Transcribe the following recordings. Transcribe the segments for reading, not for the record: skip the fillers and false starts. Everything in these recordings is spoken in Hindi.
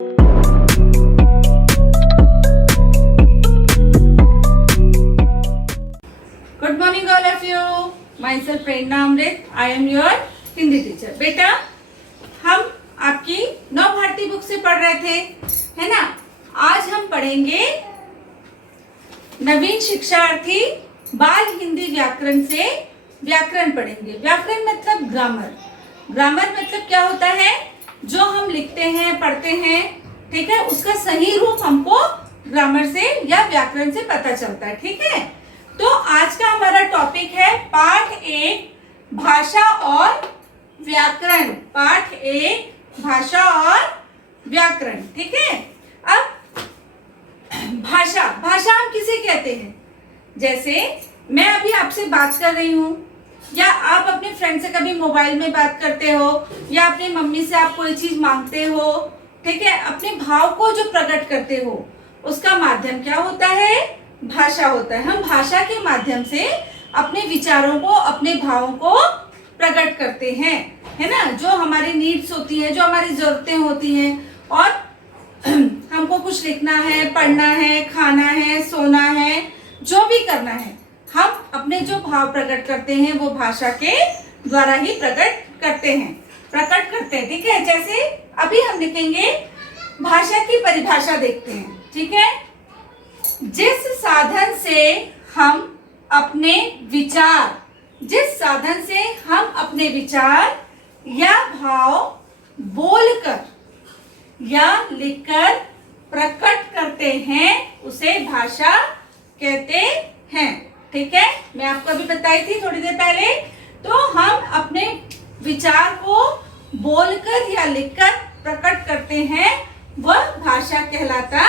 Good morning all of you. Myself Prerna Amrit, I am your Hindi teacher. बेटा, हम आपकी नव भारती बुक से पढ़ रहे थे, है ना। आज हम पढ़ेंगे नवीन शिक्षार्थी बाल हिंदी व्याकरण से व्याकरण पढ़ेंगे। व्याकरण मतलब ग्रामर। ग्रामर मतलब क्या होता है? जो हम लिखते हैं, पढ़ते हैं, ठीक है, उसका सही रूप हमको ग्रामर से या व्याकरण से पता चलता है, ठीक है। तो आज का हमारा टॉपिक है पाठ 1 भाषा और व्याकरण। पाठ 1 भाषा और व्याकरण, ठीक है। अब भाषा, भाषा हम किसे कहते हैं? जैसे मैं अभी आपसे बात कर रही हूँ, या आप अपने फ्रेंड से कभी मोबाइल में बात करते हो, या अपनी मम्मी से आप कोई चीज मांगते हो, ठीक है। अपने भाव को जो प्रकट करते हो, उसका माध्यम क्या होता है? भाषा होता है। हम भाषा के माध्यम से अपने विचारों को, अपने भावों को प्रकट करते हैं, है ना। जो हमारी नीड्स होती है, जो हमारी जरूरतें होती हैं, और हमको कुछ लिखना है, पढ़ना है, खाना है, सोना है, जो भी करना है, हम अपने जो भाव प्रकट करते हैं वो भाषा के द्वारा ही प्रकट करते हैं, ठीक है। जैसे अभी हम लिखेंगे, भाषा की परिभाषा देखते हैं, ठीक है। जिस साधन से हम अपने विचार, जिस साधन से हम अपने विचार या भाव बोलकर या लिखकर प्रकट करते हैं, उसे भाषा कहते हैं, ठीक है। मैं आपको अभी बताई थी थोड़ी देर पहले। तो हम अपने विचार को बोलकर या लिखकर प्रकट करते हैं, वह भाषा कहलाता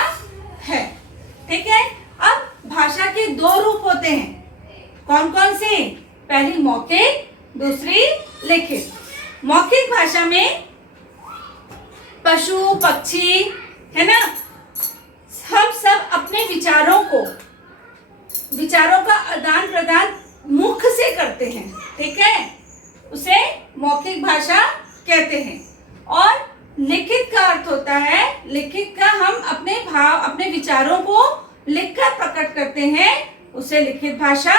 है, ठीक है। अब भाषा के 2 रूप होते हैं। कौन कौन से? पहली मौखिक, दूसरी लिखित। मौखिक भाषा में पशु, पक्षी, है ना, हम सब अपने विचारों का आदान प्रदान मुख से करते हैं, ठीक है। उसे मौखिक भाषा कहते हैं। और लिखित का अर्थ होता है, लिखित का हम अपने भाव, अपने विचारों को लिखकर प्रकट करते हैं, उसे लिखित भाषा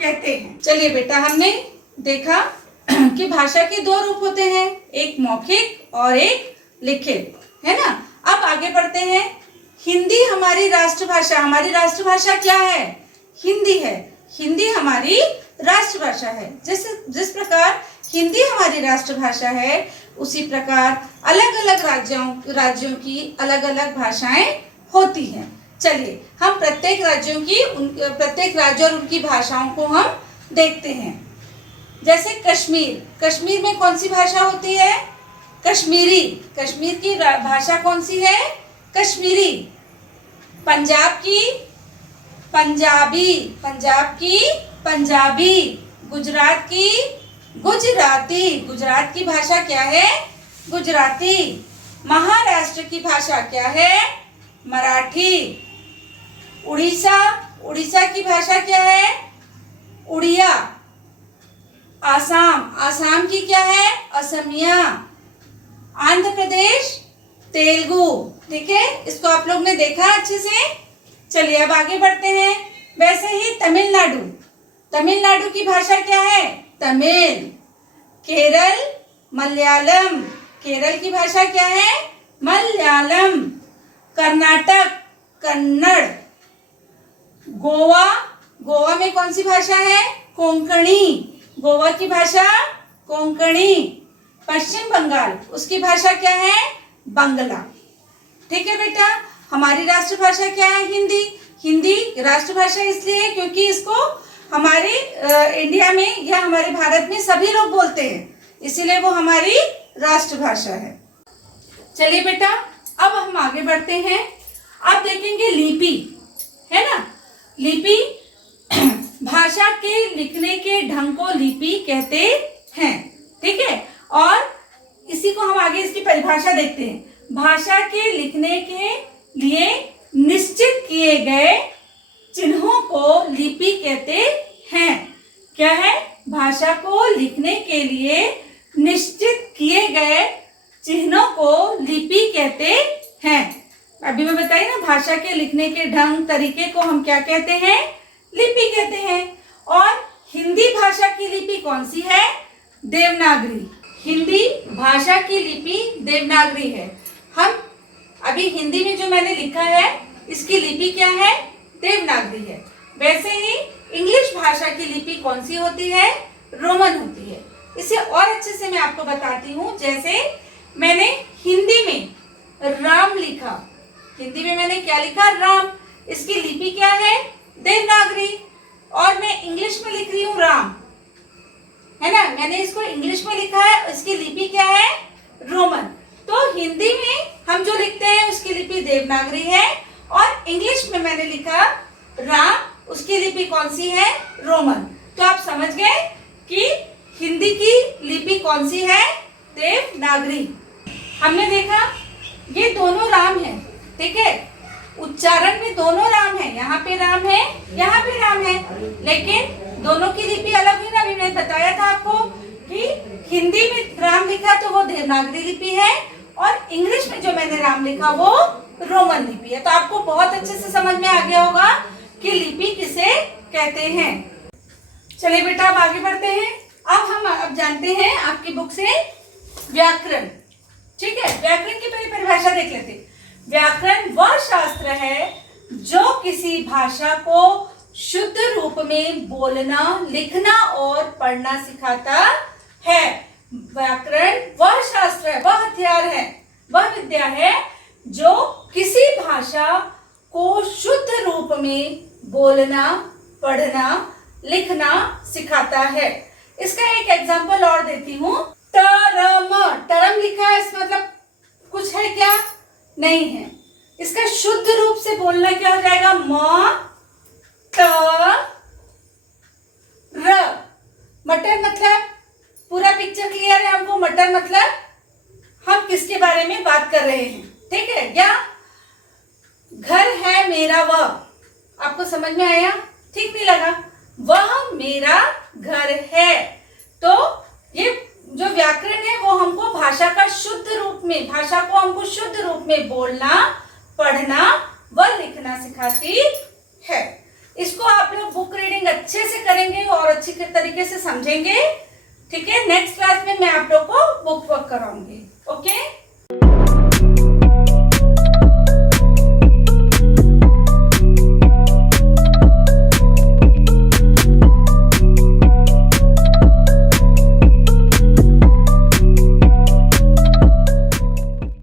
कहते हैं। चलिए बेटा, हमने देखा कि भाषा के 2 रूप होते हैं, एक मौखिक और एक लिखित, है ना। अब आगे बढ़ते हैं। हिंदी हमारी राष्ट्रभाषा। हमारी राष्ट्रभाषा क्या है? हिंदी है। हिंदी हमारी राष्ट्रभाषा है। जिस प्रकार हिंदी हमारी राष्ट्रभाषा है, उसी प्रकार अलग अलग राज्यों की अलग अलग भाषाएं होती हैं। चलिए, हम प्रत्येक राज्य और उनकी भाषाओं को हम देखते हैं। जैसे कश्मीर में कौन सी भाषा होती है? कश्मीरी। कश्मीर की भाषा कौन सी है? कश्मीरी। पंजाब की पंजाबी। गुजरात की गुजराती। गुजरात की भाषा क्या है? गुजराती। महाराष्ट्र की भाषा क्या है? मराठी। उड़ीसा की भाषा क्या है? उड़िया। आसाम की क्या है? असमिया। आंध्र प्रदेश तेलुगु, ठीक है। इसको आप लोग ने देखा अच्छे से। चलिए अब आगे बढ़ते हैं। वैसे ही तमिलनाडु की भाषा क्या है? तमिल। केरल मलयालम। केरल की भाषा क्या है? मलयालम। कर्नाटक कन्नड़। गोवा में कौन सी भाषा है? कोंकणी। गोवा की भाषा कोंकणी। पश्चिम बंगाल, उसकी भाषा क्या है? बांग्ला, ठीक है बेटा। हमारी राष्ट्रभाषा क्या है? हिंदी। हिंदी राष्ट्रभाषा इसलिए है क्योंकि इसको हमारे इंडिया में या हमारे भारत में सभी लोग बोलते हैं, इसीलिए वो हमारी राष्ट्रभाषा है। चलिए बेटा, अब हम आगे बढ़ते हैं। अब देखेंगे लिपि, है ना। लिपि भाषा के लिखने के ढंग को लिपि कहते हैं, ठीक है। और इसी को हम आगे इसकी परिभाषा देखते हैं। भाषा के लिखने के लिए निश्चित किए गए चिन्हों को लिपि कहते हैं। क्या है? भाषा को लिखने के लिए निश्चित किए गए चिन्हों को लिपि कहते हैं। अभी मैं बताई ना, भाषा के लिखने के ढंग तरीके को हम क्या कहते हैं? लिपि कहते हैं। और हिंदी भाषा की लिपि कौन सी है? देवनागरी। हिंदी भाषा की लिपि देवनागरी है। हम अभी हिंदी में जो मैंने लिखा है इसकी लिपि क्या है? देवनागरी है। वैसे ही इंग्लिश भाषा की लिपि कौन सी होती है? रोमन होती है। इसे और अच्छे से मैं आपको बताती हूँ। जैसे मैंने हिंदी में राम लिखा, हिंदी में मैंने क्या लिखा? राम। इसकी लिपि क्या है? देवनागरी। और मैं इंग्लिश में लिख रही हूँ राम, है ना, मैंने इसको इंग्लिश में लिखा है, इसकी लिपि क्या है? रोमन। तो हिंदी में हम जो लिखते हैं उसकी लिपि देवनागरी है, और इंग्लिश में मैंने लिखा राम, उसकी लिपि कौन सी है? रोमन। तो आप समझ गए कि हिंदी की लिपि कौन सी है? देवनागरी। हमने देखा ये दोनों राम है, ठीक है, उच्चारण में दोनों राम है, यहाँ पे राम है, यहाँ पे राम है, लेकिन दोनों की लिपि अलग है ना। अभी मैंने बताया था आपको कि हिंदी में राम लिखा तो वो देवनागरी लिपि है, और इंग्लिश में जो मैंने राम लिखा वो रोमन लिपि है। तो आपको बहुत अच्छे से समझ में आ गया होगा कि लिपि किसे कहते हैं। चलिए बेटा अब आगे बढ़ते हैं। अब जानते हैं आपकी बुक से व्याकरण, ठीक है। व्याकरण की पहले परिभाषा देख लेते हैं। व्याकरण वह शास्त्र है जो किसी भाषा को शुद्ध रूप में बोलना, लिखना और पढ़ना सिखाता है। व्याकरण वह शास्त्र है, वह हथियार है, वह विद्या है जो किसी भाषा को शुद्ध रूप में बोलना, पढ़ना, लिखना सिखाता है। इसका एक एग्जांपल और देती हूँ। टरम, टरम लिखा है, इसका मतलब कुछ है क्या? नहीं है। इसका शुद्ध रूप से बोलना क्या हो जाएगा? म त र। मटर मतलब, पूरा पिक्चर क्लियर है हमको? मटर मतलब हम किसके बारे में बात कर रहे हैं, ठीक है। या घर है मेरा वह, आपको समझ में आया? ठीक नहीं लगा? वह मेरा घर है। तो ये जो व्याकरण है वो हमको भाषा का शुद्ध रूप में, भाषा को हमको शुद्ध रूप में बोलना, पढ़ना व लिखना सिखाती है। इसको आप लोग बुक रीडिंग अच्छे से करेंगे और अच्छी तरीके से समझेंगे, ठीक है। नेक्स्ट क्लास में मैं आप लोग को बुक वर्क कराऊंगी, ओके।